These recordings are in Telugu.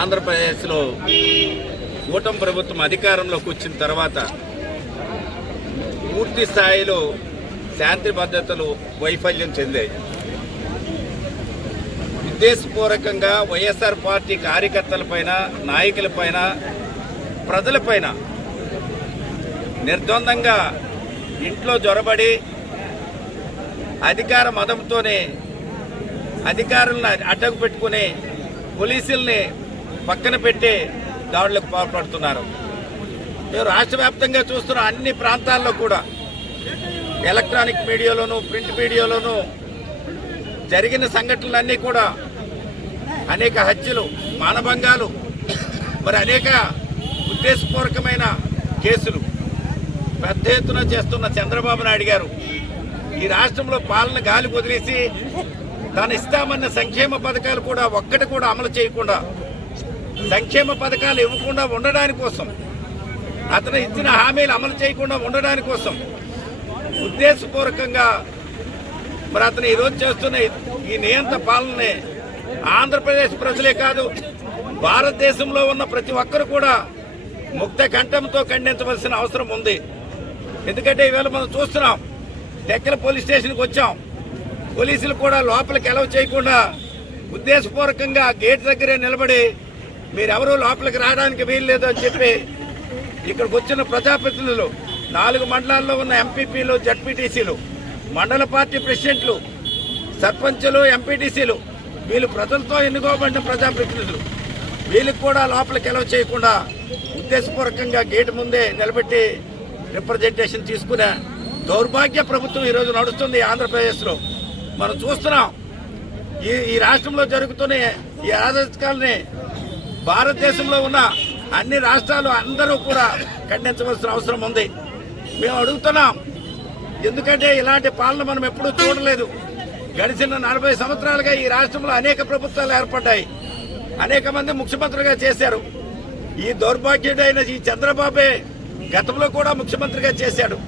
ఆంధ్రప్రదేశ్లో కూటమి ప్రభుత్వం అధికారంలోకి వచ్చిన తర్వాత పూర్తి స్థాయిలో శాంతి భద్రతలు వైఫల్యం చెందాయి. ఉద్దేశపూర్వకంగా వైఎస్ఆర్ పార్టీ కార్యకర్తలపైన, నాయకులపైన, ప్రజలపైన నిర్ద్వందంగా ఇంట్లో జొరబడి అధికార మదంతోనే అధికారులను అడ్డకు పెట్టుకుని పోలీసుల్ని పక్కన పెట్టి దాడులకు పాల్పడుతున్నారు. మేము రాష్ట్ర వ్యాప్తంగా చూస్తున్న అన్ని ప్రాంతాల్లో కూడా ఎలక్ట్రానిక్ మీడియాలోను, ప్రింట్ మీడియాలోను జరిగిన సంఘటనలన్నీ కూడా అనేక హత్యలు, మానభంగాలు, మరి అనేక ఉద్దేశపూర్వకమైన కేసులు పెద్ద ఎత్తున చేస్తున్న చంద్రబాబు నాయుడు గారు ఈ రాష్ట్రంలో పాలన గాలి వదిలేసి తాను ఇస్తామన్న సంక్షేమ పథకాలు కూడా ఒక్కటి కూడా అమలు చేయకుండా, సంక్షేమ పథకాలు ఇవ్వకుండా ఉండడానికి కోసం, అతను ఇచ్చిన హామీలు అమలు చేయకుండా ఉండడానికి కోసం ఉద్దేశపూర్వకంగా మరి అతను ఈరోజు చేస్తున్న ఈ నియంత్ర పాలనని ఆంధ్రప్రదేశ్ ప్రజలే కాదు, భారతదేశంలో ఉన్న ప్రతి ఒక్కరు కూడా ముక్త కంఠంతో ఖండించవలసిన అవసరం ఉంది. ఎందుకంటే ఈవేళ మనం చూస్తున్నాం, టెక్కల పోలీస్ స్టేషన్కి వచ్చాం, పోలీసులు కూడా లోపలికి అలౌ చేయకుండా ఉద్దేశపూర్వకంగా గేట్ దగ్గరే నిలబడి మీరెవరూ లోపలికి రావడానికి వీల్లేదు అని చెప్పి ఇక్కడికి వచ్చిన ప్రజాప్రతినిధులు, 4 మండలాల్లో ఉన్న ఎంపీపీలు, జడ్పీటీసీలు, మండల పార్టీ ప్రెసిడెంట్లు, సర్పంచులు, ఎంపీటీసీలు, వీళ్ళు ప్రజలతో ఎన్నుకోబడిన ప్రజాప్రతినిధులు, వీళ్ళకి కూడా లోపలికి అలౌ చేయకుండా ఉద్దేశపూర్వకంగా గేటు ముందే నిలబెట్టి రిప్రజెంటేషన్ తీసుకునే దౌర్భాగ్య ప్రభుత్వం ఈరోజు నడుస్తుంది ఆంధ్రప్రదేశ్లో. మనం చూస్తున్నాం ఈ రాష్ట్రంలో జరుగుతున్న ఈ అరాచకాలని భారతదేశంలో ఉన్న అన్ని రాష్ట్రాలు అందరూ కూడా ఖండించవలసిన అవసరం ఉంది. మేము అడుగుతున్నాం, ఎందుకంటే ఇలాంటి పాలన మనం ఎప్పుడూ చూడలేదు. గడిచిన 40 సంవత్సరాలుగా ఈ రాష్ట్రంలో అనేక ప్రభుత్వాలు ఏర్పడ్డాయి, అనేక మంది ముఖ్యమంత్రులుగా చేశారు. ఈ దౌర్భాగ్యుడైన ఈ చంద్రబాబే గతంలో కూడా ముఖ్యమంత్రిగా చేశాడు.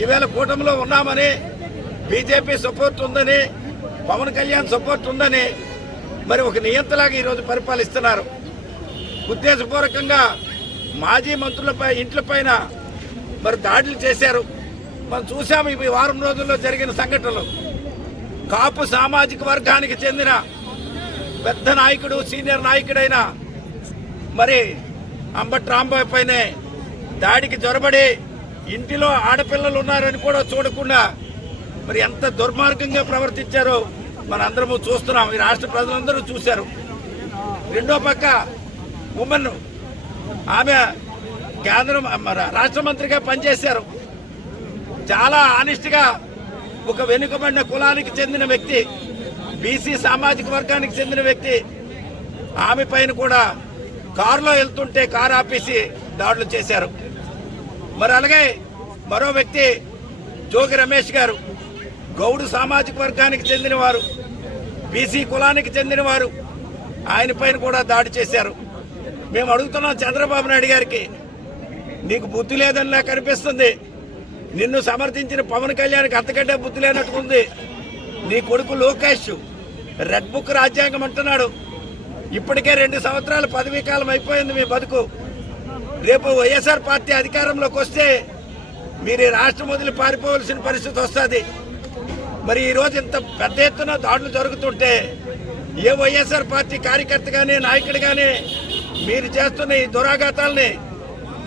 ఈవేళ కూటమిలో ఉన్నామని, బీజేపీ సపోర్ట్ ఉందని, పవన్ కళ్యాణ్ సపోర్ట్ ఉందని మరి ఒక నియంతలాగా ఈరోజు పరిపాలిస్తున్నారు. ఉద్దేశపూర్వకంగా మాజీ మంత్రులపై ఇంట్లపైన మరి దాడులు చేశారు. మనం చూసాము ఈ వారం రోజుల్లో జరిగిన సంఘటనలు. కాపు సామాజిక వర్గానికి చెందిన పెద్ద నాయకుడు, సీనియర్ నాయకుడైన మరి అంబటి రాంబాబు పైనే దాడికి జొరబడి ఇంటిలో ఆడపిల్లలు ఉన్నారని కూడా చూడకుండా మరి ఎంత దుర్మార్గంగా ప్రవర్తించారో మనందరము చూస్తున్నాం, ఈ రాష్ట్ర ప్రజలందరూ చూశారు. రెండో పక్క ఉమెన్, ఆమె కేంద్రం రాష్ట్ర మంత్రిగా పనిచేశారు. చాలా ఆనెస్ట్గా ఒక వెనుకబడిన కులానికి చెందిన వ్యక్తి, బీసీ సామాజిక వర్గానికి చెందిన వ్యక్తి, ఆమె పైన కూడా కారులో వెళ్తుంటే కారు ఆపేసి దాడులు చేశారు. మరి అలాగే మరో వ్యక్తి జోగి రమేష్ గారు, గౌడు సామాజిక వర్గానికి చెందినవారు, బీసీ కులానికి చెందినవారు, ఆయన పైన కూడా దాడి చేశారు. మేము అడుగుతున్నాం చంద్రబాబు నాయుడు గారికి, నీకు బుద్ధి లేదనిలా కనిపిస్తుంది. నిన్ను సమర్థించిన పవన్ కళ్యాణ్కి అంతకంటే బుద్ధి లేనట్టుకుంది. నీ కొడుకు లోకేష్ రెడ్ బుక్ రాజ్యాంగం అంటున్నాడు. ఇప్పటికే 2 సంవత్సరాల పదవీ కాలం అయిపోయింది మీ బతుకు. రేపు వైఎస్ఆర్ పార్టీ అధికారంలోకి వస్తే మీరు రాష్ట్రం వదిలి పారిపోవలసిన పరిస్థితి వస్తుంది. మరి ఈరోజు ఇంత పెద్ద ఎత్తున దాడులు జరుగుతుంటే ఏ వైఎస్ఆర్ పార్టీ కార్యకర్త కానీ, నాయకుడు కానీ మీరు చేస్తున్న ఈ దురాఘాతాలని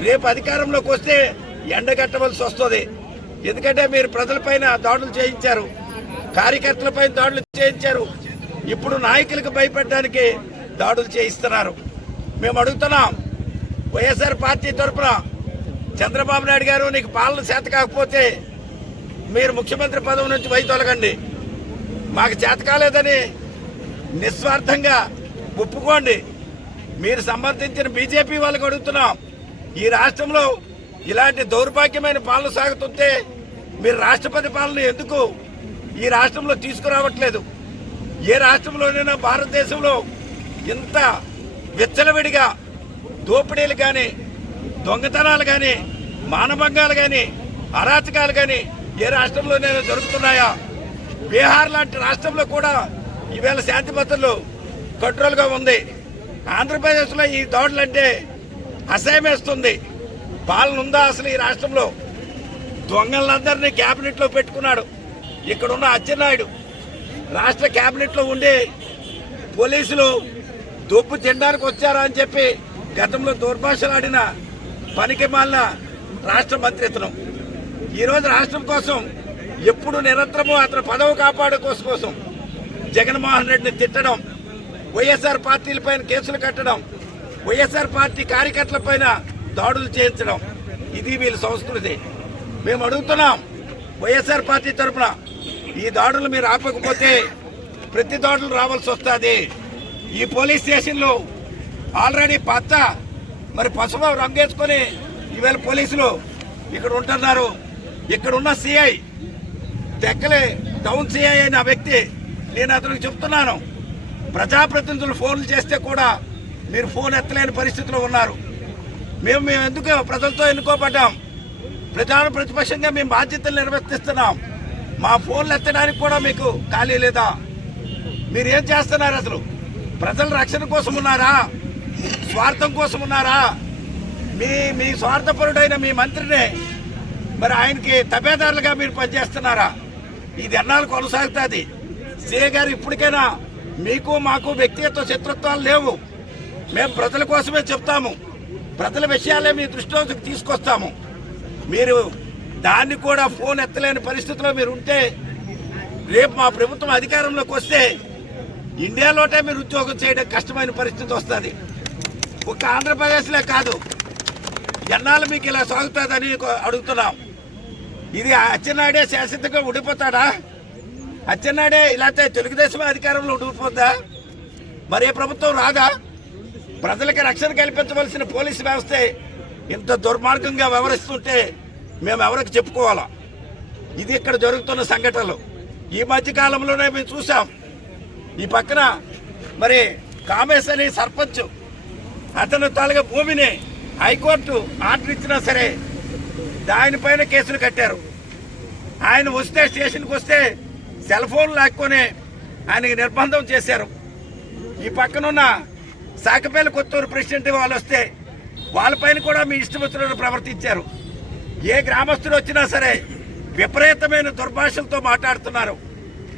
రేపు అధికారంలోకి వస్తే ఎండగట్టవలసి వస్తుంది. ఎందుకంటే మీరు ప్రజలపైన దాడులు చేయించారు, కార్యకర్తలపైన దాడులు చేయించారు, ఇప్పుడు నాయకులకు భయపెట్టడానికి దాడులు చేయిస్తున్నారు. మేము అడుగుతున్నాం, వైఎస్ఆర్ పార్టీ తరఫున చంద్రబాబు నాయుడు గారు, నీకు పాలన చేత కాకపోతే మీరు ముఖ్యమంత్రి పదవి నుంచి వైదొలగండి. మాకు చేత కాలేదని నిస్వార్థంగా ఒప్పుకోండి. మీరు సమర్థించిన బీజేపీ వాళ్ళకి అడుగుతున్నాం, ఈ రాష్ట్రంలో ఇలాంటి దౌర్భాగ్యమైన పాలన సాగుతుంటే మీరు రాష్ట్రపతి పాలన ఎందుకు ఈ రాష్ట్రంలో తీసుకురావట్లేదు? ఏ రాష్ట్రంలోనైనా భారతదేశంలో ఇంత విచ్చలవిడిగా దోపిడీలు కానీ, దొంగతనాలు కానీ, మానభంగాలు కానీ, అరాచకాలు కానీ ఏ రాష్ట్రంలోనైనా జరుగుతున్నాయా? బీహార్ లాంటి రాష్ట్రంలో కూడా ఈవేళ శాంతి భద్రతలు కంట్రోల్గా ఉంది. ఆంధ్రప్రదేశ్లో ఈ దాడులంటే అసహ్యం వేస్తుంది. పాలన ఉందా అసలు ఈ రాష్ట్రంలో? దొంగలందరినీ క్యాబినెట్లో పెట్టుకున్నాడు. ఇక్కడున్న అచ్చెన్నాయుడు రాష్ట్ర క్యాబినెట్లో ఉండి పోలీసులు దొబ్బు తినడానికి వచ్చారా అని చెప్పి గతంలో దుర్భాషలాడిన పనికి మాలిన రాష్ట్ర మంత్రిత్వం ఈరోజు రాష్ట్రం కోసం ఎప్పుడు నిరంతరము అతను పదవి కాపాడే కోసం జగన్మోహన్ రెడ్డిని తిట్టడం, వైఎస్ఆర్ పార్టీలపైన కేసులు కట్టడం, వైఎస్ఆర్ పార్టీ కార్యకర్తలపైన దాడులు చేయించడం, ఇది వీళ్ళ సంస్కృతి. మేము అడుగుతున్నాం వైఎస్ఆర్ పార్టీ తరఫున, ఈ దాడులు మీరు ఆపకపోతే ప్రతి దాడులు రావాల్సి వస్తుంది. ఈ పోలీస్ స్టేషన్లు ఆల్రెడీ పసుపు రంగేసుకొని ఈవేళ పోలీసులు ఇక్కడ ఉంటున్నారు. ఇక్కడున్న సిఐ తెక్కలే టౌన్ సిఐ అయిన వ్యక్తి, నేను అతనికి చెప్తున్నాను, ప్రజాప్రతినిధులు ఫోన్లు చేస్తే కూడా మీరు ఫోన్ ఎత్తలేని పరిస్థితిలో ఉన్నారు. మేము ఎందుకు ప్రజలతో ఎన్నుకోబడ్డాం, ప్రధాన ప్రతిపక్షంగా మేము బాధ్యతలు నిర్వర్తిస్తున్నాం. మా ఫోన్లు ఎత్తడానికి కూడా మీకు ఖాళీ లేదా? మీరు ఏం చేస్తున్నారు? అసలు ప్రజల రక్షణ కోసం ఉన్నారా, స్వార్థం కోసం ఉన్నారా? మీ స్వార్థపరుడైన మీ మంత్రిని మరి ఆయనకి తబేదారులుగా మీరు పనిచేస్తున్నారా? ఇది ఎన్నాళ్ళు కొనసాగుతుంది? సిఏ గారు ఇప్పటికైనా మీకు మాకు వ్యక్తిగత శత్రుత్వాలు లేవు. మేము ప్రజల కోసమే చెప్తాము, ప్రజల విషయాలే మీ దృష్టిలోకి తీసుకొస్తాము. మీరు దాన్ని కూడా ఫోన్ ఎత్తలేని పరిస్థితిలో మీరు ఉంటే రేపు మా ప్రభుత్వం అధికారంలోకి వస్తే ఇండియాలోనే మీరు ఉద్యోగం చేయడం కష్టమైన పరిస్థితి వస్తుంది. ఒక్క ఆంధ్రప్రదేశ్లే కాదు, ఎన్నాళ్ళు మీకు ఇలా సాగుతుందని అడుగుతున్నాం. ఇది అచ్చెన్నాయుడే శాశ్వతంగా ఉండిపోతాడా? అచ్చెన్నాయుడే ఇలాంటి తెలుగుదేశం అధికారంలో ఉండిపోద్దా? మరి ఏ ప్రభుత్వం రాదా? ప్రజలకి రక్షణ కల్పించవలసిన పోలీసు వ్యవస్థ ఇంత దుర్మార్గంగా వ్యవహరిస్తుంటే మేము ఎవరికి చెప్పుకోవాలా? ఇది ఇక్కడ జరుగుతున్న సంఘటనలు. ఈ మధ్య కాలంలోనే మేము చూసాం. ఈ పక్కన మరి కామేశ్ అని సర్పంచ్, అతను తాలూగా భూమిని హైకోర్టు ఆర్డర్ ఇచ్చినా సరే దానిపైన కేసులు కట్టారు. ఆయన వస్తే స్టేషన్కి వస్తే సెల్ ఫోన్ లాక్కొని ఆయనకి నిర్బంధం చేశారు. ఈ పక్కనున్న సాకపేల కొత్తూరు ప్రెసిడెంట్ వాళ్ళు వస్తే వాళ్ళపైన కూడా మీ ఇష్టమిత్రులను ప్రవర్తించారు. ఏ గ్రామస్తుడు వచ్చినా సరే విపరీతమైన దుర్భాషలతో మాట్లాడుతున్నారు.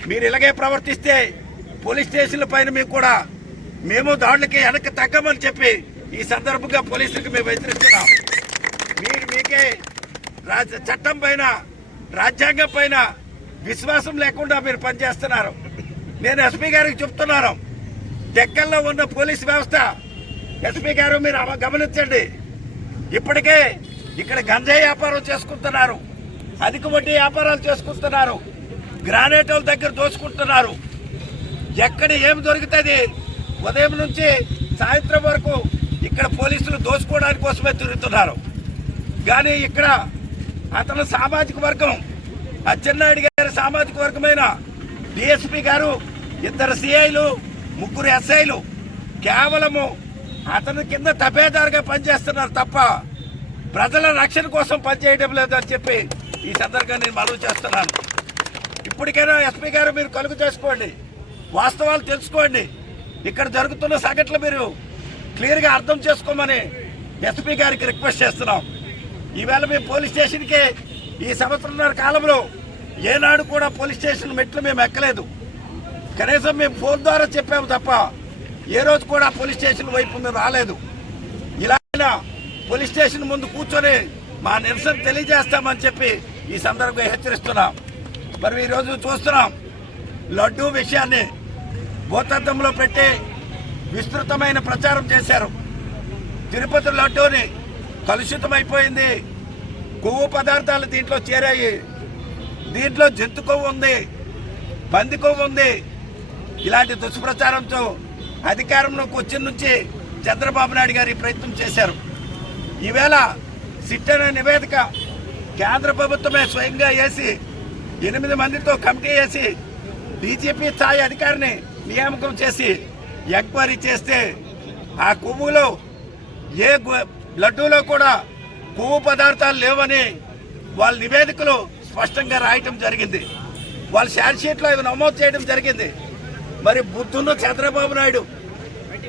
మీరు ఇలాగే ప్రవర్తిస్తే పోలీస్ స్టేషన్ల పైన మేము దాడులకి వెనక్కి తగ్గమని చెప్పి ఈ సందర్భంగా పోలీసులకు మేము హెచ్చరిస్తున్నాం. మీకే చట్టం పైన రాజ్యాంగం పైన విశ్వాసం లేకుండా మీరు పనిచేస్తున్నారు. నేను ఎస్పీ గారికి చెప్తున్నాను, డెక్కల్లో ఉన్న పోలీస్ వ్యవస్థ, ఎస్పీ గారు మీరు గమనించండి, ఇప్పటికే ఇక్కడ గంజాయి వ్యాపారం చేసుకుంటున్నారు, అధిక వడ్డీ వ్యాపారాలు చేసుకుంటున్నారు, గ్రానైట్ల దగ్గర దోచుకుంటున్నారు. ఎక్కడ ఏమి దొరుకుతుంది ఉదయం నుంచి సాయంత్రం వరకు ఇక్కడ పోలీసులు దోచుకోవడానికి కోసమే తిరుగుతున్నారు. కానీ ఇక్కడ అతను సామాజిక వర్గం, అచ్చెన్నాయుడు గారి సామాజిక వర్గమైన డిఎస్పీ గారు, 2 సిఐలు, 3 ఎస్ఐలు కేవలము అతని కింద తబేదారుగా పనిచేస్తున్నారు తప్ప ప్రజల రక్షణ కోసం పనిచేయడం లేదని చెప్పి ఈ సందర్భంగా నేను మనవి చేస్తున్నాను. ఇప్పటికైనా ఎస్పీ గారు మీరు కలుగు చేసుకోండి, వాస్తవాలు తెలుసుకోండి. ఇక్కడ జరుగుతున్న సంఘటనలు మీరు క్లియర్గా అర్థం చేసుకోమని ఎస్పీ గారికి రిక్వెస్ట్ చేస్తున్నాం. ఈవేళ మేము పోలీస్ స్టేషన్కి ఈ సంవత్సరంన్నర కాలంలో ఏనాడు కూడా పోలీస్ స్టేషన్ మెట్లు మేము ఎక్కలేదు. కనీసం మేము ఫోన్ ద్వారా చెప్పాము తప్ప ఏ రోజు కూడా పోలీస్ స్టేషన్ వైపు మేము రాలేదు. ఇలా పోలీస్ స్టేషన్ ముందు కూర్చొని మా నిరసన తెలియజేస్తామని చెప్పి ఈ సందర్భంగా హెచ్చరిస్తున్నాం. మరి ఈరోజు చూస్తున్నాం, లడ్డూ విషయాన్ని భూతద్దంలో పెట్టి విస్తృతమైన ప్రచారం చేశారు. తిరుపతి లడ్డూని కలుషితమైపోయింది, కొవ్వు పదార్థాలు దీంట్లో చేరాయి, దీంట్లో జంతు కొవ్వు ఉంది, పంది కొవ్వు ఉంది. ఇలాంటి దుష్ప్రచారంతో అధికారంలోకి వచ్చిన నుంచి చంద్రబాబు నాయుడు గారు ఈ ప్రయత్నం చేశారు. ఈవేళ సిట్ అనే నివేదిక కేంద్ర ప్రభుత్వమే స్వయంగా వేసి 8 మందితో కమిటీ వేసి డీజీపీ స్థాయి అధికారిని నియామకం చేసి ఎంక్వైరీ చేస్తే ఆ కొవ్వులో ఏ లడ్డూలో కూడా కొవ్వు పదార్థాలు లేవని వాళ్ళ నివేదికలో స్పష్టంగా రాయటం జరిగింది. వాళ్ళ ఛార్జ్ షీట్లో ఇవి నమోదు చేయడం జరిగింది. మరి బుద్ధున్న చంద్రబాబు నాయుడు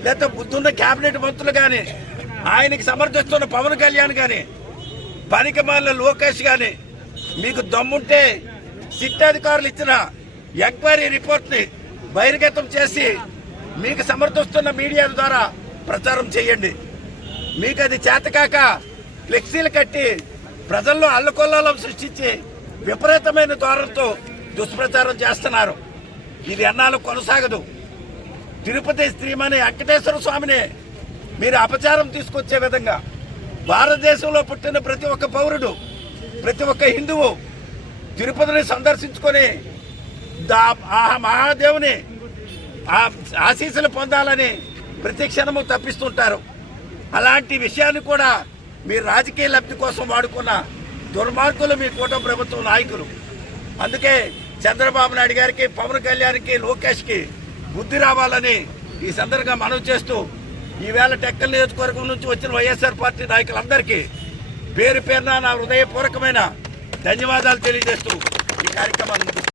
లేకపోతే బుద్ధున్న కేబినెట్ మంత్రులు కానీ ఆయనకి సమర్థిస్తున్న పవన్ కళ్యాణ్ కానీ పనికిమాలిన లోకేష్ కానీ మీకు దమ్ముంటే సిట్ అధికారులు ఇచ్చిన ఎంక్వైరీ రిపోర్ట్ని బహిర్గతం చేసి మీకు సమర్థిస్తున్న మీడియా ద్వారా ప్రచారం చేయండి. మీకు అది చేతకాక ఫ్లెక్సీలు కట్టి ప్రజల్లో అల్లకొల్లాలం సృష్టించి విపరీతమైన ధోరణితో దుష్ప్రచారం చేస్తున్నారు. ఇది ఎన్నాళ్ళు కొనసాగదు. తిరుపతి శ్రీమణి వెంకటేశ్వర స్వామిని మీరు అపచారం తీసుకొచ్చే విధంగా భారతదేశంలో పుట్టిన ప్రతి ఒక్క పౌరుడు, ప్రతి ఒక్క హిందువు తిరుపతిని సందర్శించుకొని ఆ మహాదేవుని ఆశీస్సులు పొందాలని ప్రతి క్షణము తప్పిస్తుంటారు. అలాంటి విషయాన్ని కూడా మీ రాజకీయ లబ్ధి కోసం వాడుకున్న దుర్మార్గులు మీ కూటమి ప్రభుత్వం నాయకులు. అందుకే చంద్రబాబు నాయుడు గారికి, పవన్ కళ్యాణ్కి, లోకేష్కి బుద్ధి రావాలని ఈ సందర్భంగా మనవి చేస్తూ ఈవేళ టెక్కల్ నియోజకవర్గం నుంచి వచ్చిన వైఎస్ఆర్ పార్టీ నాయకులందరికీ పేరు పేరున నా హృదయపూర్వకమైన ధన్యవాదాలు తెలియజేస్తూ ఈ కార్యక్రమాన్ని